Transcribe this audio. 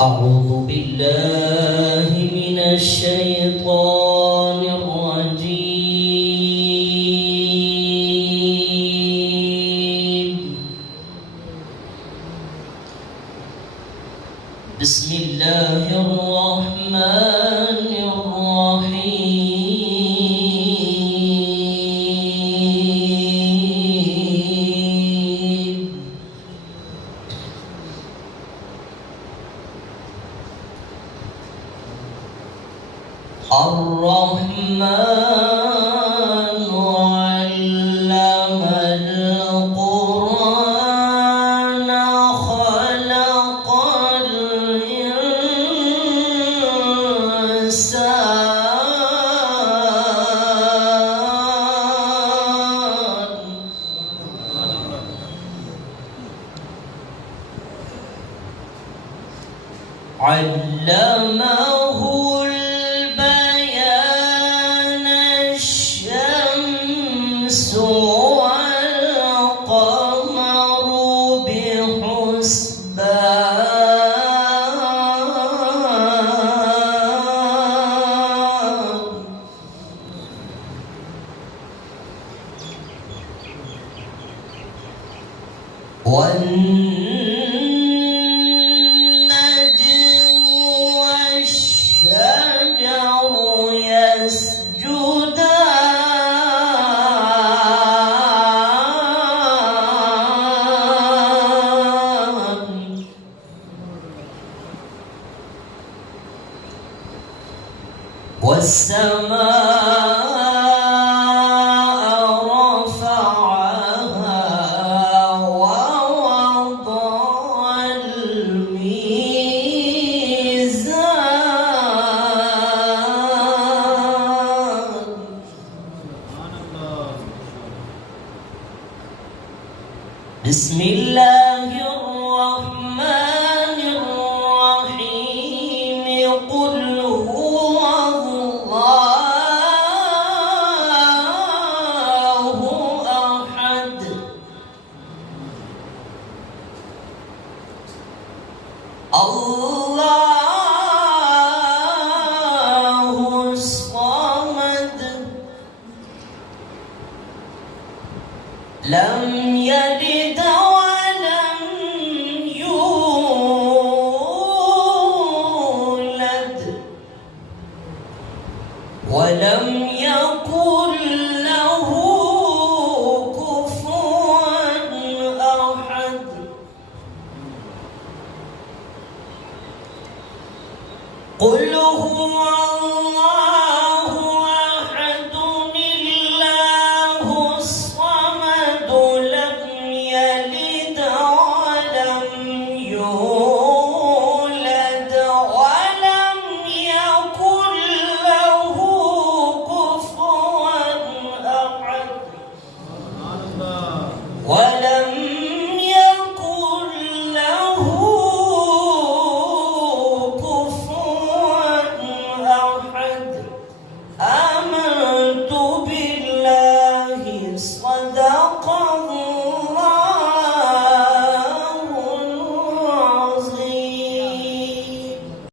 أعوذ بالله من الشيطان الرجيم. بسم الله الرحمن الرحيم. الرحمن علم القرآن خلق الإنسان علمه البيان الشمس والقمر بحسبان والنجم والشجر يسجدان والسماء رفعها ووضع الميزان بسم الله الرحمن الرحيم. قل هو الله أحد الله الصمد لم يلد ولم يولد ولم يكن له كفوا أحد. قل هو